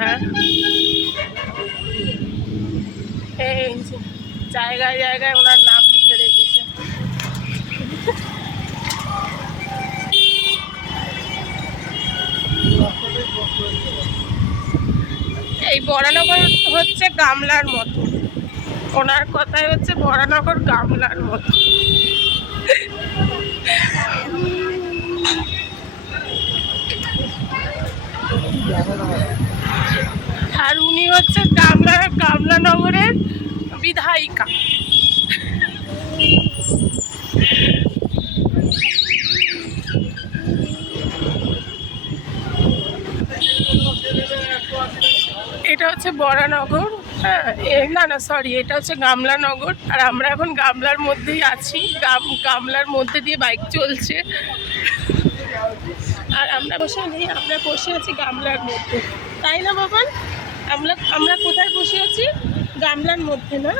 হ্যাঁ, এই যে জায়গায় জায়গায় ওনার নাম লিখে রেখেছে। এই বরানগর হচ্ছে গামলার মতো, ওনার কথাই হচ্ছে বরানগর গামলার মতো। আর উনি হচ্ছে গামলানগরের বিধায়িকা। এটা হচ্ছে বরানগর, হ্যাঁ, না না সরি, এটা হচ্ছে গামলানগর। আর আমরা এখন গামলার মধ্যেই আছি, গামলার মধ্যে দিয়ে বাইক চলছে। আর আমরা বসে নেই, আমরা বসে আছি গামলার মধ্যে, তাই না বাবান? আমরা কোথায় বসে আছি? গামলার মধ্যে, না?